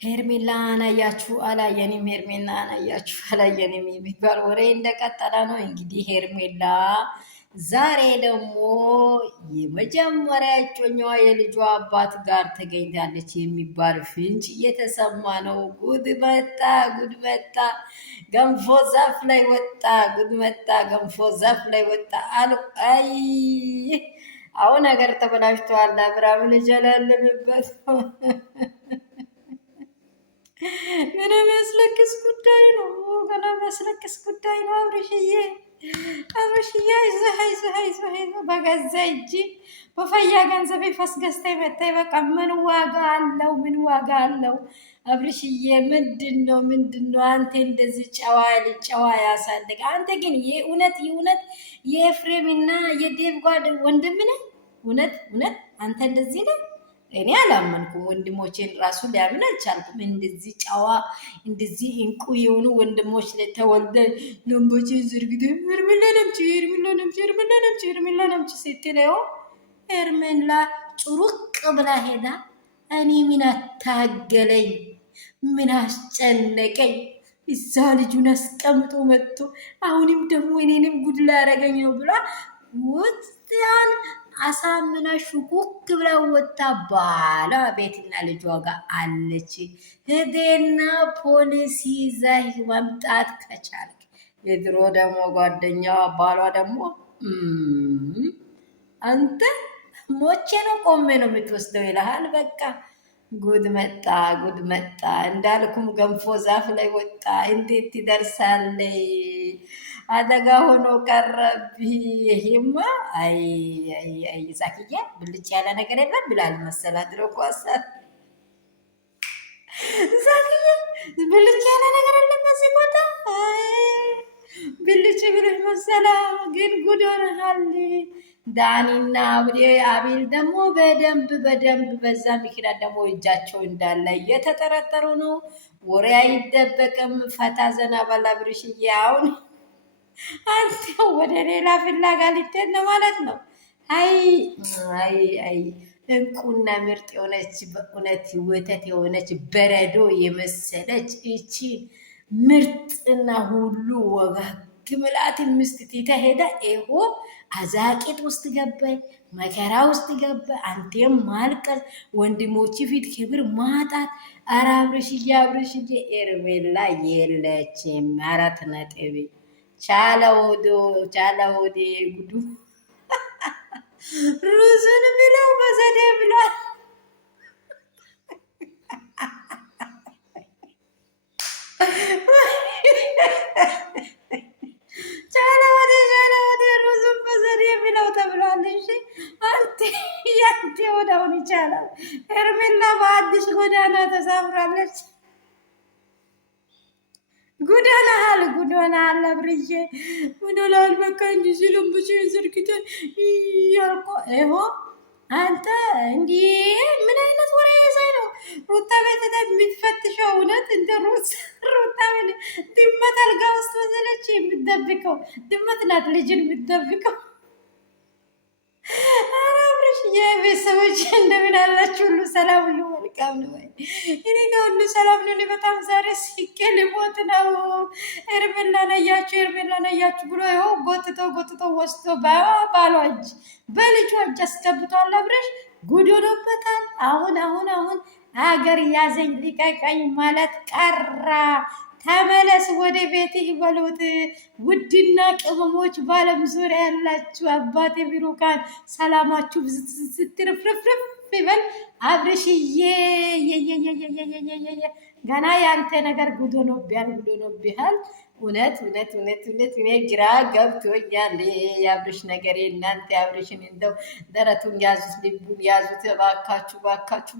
ሄርሜላን አያችሁ አላየንም፣ ሄርሜላን አያችሁ አላየንም የሚባል ወሬ እንደቀጠለ ነው። እንግዲህ ሄርሜላ ዛሬ ደግሞ የመጀመሪያ እጮኛዋ የልጇ አባት ጋር ተገኝታለች የሚባል ፍንጭ እየተሰማ ነው። ጉድ መጣ፣ ጉድ መጣ፣ ገንፎ ዛፍ ላይ ወጣ፣ ጉድ መጣ፣ ገንፎ ዛፍ ላይ ወጣ አሉ። አይ አሁን ነገር ተበላሽተዋል። አብርሃም ልጅ ያላለምበት ገና የሚያስለቅስ ጉዳይ ነው። ገና የሚያስለቅስ ጉዳይ ነው። አብርሽዬ አብርሽዬ አይዞህ አይዞህ አይዞህ አይዞህ። በገዛ እጅ በፈያ ገንዘብ ፈስ ገዝታ መጣይ። በቃ ምን ዋጋ አለው? ምን ዋጋ አለው? አብርሽዬ ምንድን ነው ምንድን ነው? አንተ እንደዚህ ጨዋ ልጅ ጨዋ ያሳድግ። አንተ ግን የእውነት የእውነት የኤፍሬምና የዴቭ ጓድ ወንድም ነህ? እውነት እውነት አንተ እንደዚህ ነህ? እኔ አላመንኩም። ወንድሞቼን ራሱ ሊያምን አልቻልኩም። እንደዚህ ጨዋ እንደዚህ እንቁ የሆኑ ወንድሞች ተወልደ ለምቦቼ ዝርግደ ሄርሜላ ነምች ሄርሜላ ነምች ሄርሜላ ነምች ሄርሜላ ነምች ስትለው ሄርሜላ ጭሩቅ ብላ ሄዳ እኔ ምን አታገለኝ ምን አስጨነቀኝ? እዛ ልጁን አስቀምጦ መጥቶ አሁንም ደግሞ እኔንም ጉድ ላያረገኝ ነው ብላ ወጥያን አሳምና ሹኩክ ብላ ወጣ። ባሏ ቤትና ልጇ ጋር አለች። ሄደና ፖሊስ ይዘህ መምጣት ከቻልክ የድሮ ደግሞ ጓደኛዋ ባሏ ደግሞ አንተ ሞቼ ነው ቆሜ ነው የምትወስደው ይልሃል። በቃ ጉድ መጣ፣ ጉድ መጣ እንዳልኩም ገንፎ ዛፍ ላይ ወጣ። እንዴት ትደርሳለ? አደጋ ሆኖ ቀረብህ። ይሄማ አይ ዛክዬ ብልጭ ያለ ነገር የለም ብላል መሰላ። ድሮ እኮ አሳብ ዛክዬ ብልጭ ያለ ነገር የለም በዚህ ቦታ ብልጭ ብልህ መሰላ። ግን ጉድ ሆነሃል። ዳኒና አቤል ደግሞ በደንብ በዛ ምክንያት ደግሞ እጃቸው እንዳለ እየተጠረጠሩ ነው። ወሬ አይደበቅም። ፈታ ዘና ባላ ብርሽዬ አሁን አንተ ወደ ሌላ ፍላጋ ልትሄድ ነው ማለት ነው። አይ አይ አይ እንቁና ምርጥ የሆነች በእውነት ወተት የሆነች በረዶ የመሰለች እቺ ምርጥና ሁሉ ወጋግ ምላት ምስት ሄዳ ይሆ አዛቂት ውስጥ ገባይ፣ መከራ ውስጥ ገባይ። አንተም ማልቀስ፣ ወንድሞች ፊት ክብር ማጣት። ኧረ አብርሽዬ አብርሽዬ ሄርሜላ የለችም። 4 ነጥብ ቻለውዶ ቻለውዴ ጉዱ ሩዝን ብለው በዘዴ ብሏል። ቻለውዴ ቻለውዴ ሩዝን በዘዴ ብለው ተብሏል። እሺ አንተ ያንተ ወዳውን ይቻላል። ሄርሜላ በአዲስ ጎዳና ተሳፍራለች። ጉዳናል ጉዳናል አብርዬ ጉዳናል። በቃ እንጂ ሲሉምብሽ ዝርግተ ያልቆ ይሆ አንተ እንዲህ ምን አይነት ወሬ ያሳይ ነው? ሩታ ቤት የምትፈትሸው እውነት እንደ ሩታ ቤት ድመት አልጋ ውስጥ መሰለች የምትደብቀው ድመት ናት ልጅን የምትደብቀው። ኧረ አብርሽ የቤተሰቦች እንደምን አላችሁ? ሁሉ ሰላም ሁሉ መልካም ነው ወይ? እኔ ጋር ሁሉ ሰላም ነው። በጣም ዛሬ ሲቄ ልሞት ነው። ሄርሜላ ነያችሁ ሄርሜላ ነያችሁ ብሎ ይኸው ጎትቶ ወስዶ ባሏ እጅ በልጇ እጅ አስገብቷል። አብርሽ ጉድ ሆኖበታል። አሁን ሀገር ያዘኝ ሊቀቀኝ ማለት ቀራ። ተመለስ ወደ ቤት ይበሉት። ውድና ቅመሞች ባለም ዙሪያ ያላችሁ አባቴ ቢሩካን ሰላማችሁ ስትርፍርፍርፍ ይበል። አብርሽዬ ገና ያንተ ነገር ጉድ ሆኖብሃል። እውነት እኔ ግራ ገብቶኛል። የአብርሽ ነገር እናንተ አብርሽን እንደው ደረቱን ያዙት፣ ልቡን ያዙት። ባካችሁ